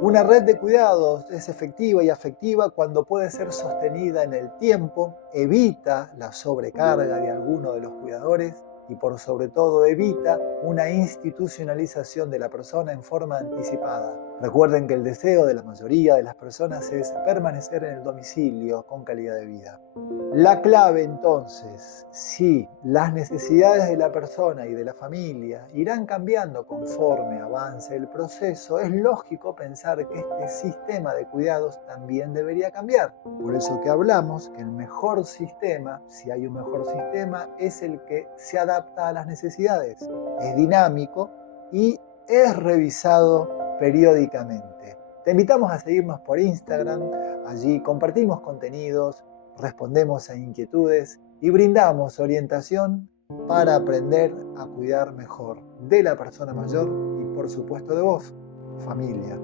Una red de cuidados es efectiva y afectiva cuando puede ser sostenida en el tiempo, evita la sobrecarga de alguno de los cuidadores y por sobre todo evita una institucionalización de la persona en forma anticipada. Recuerden que el deseo de la mayoría de las personas es permanecer en el domicilio con calidad de vida. La clave entonces, si las necesidades de la persona y de la familia irán cambiando conforme avance el proceso, es lógico pensar que este sistema de cuidados también debería cambiar. Por eso que hablamos que el mejor sistema, si hay un mejor sistema, es el que se adapta a las necesidades, es dinámico y es revisado periódicamente. Te invitamos a seguirnos por Instagram, allí compartimos contenidos, respondemos a inquietudes y brindamos orientación para aprender a cuidar mejor de la persona mayor y por supuesto de vos, familia.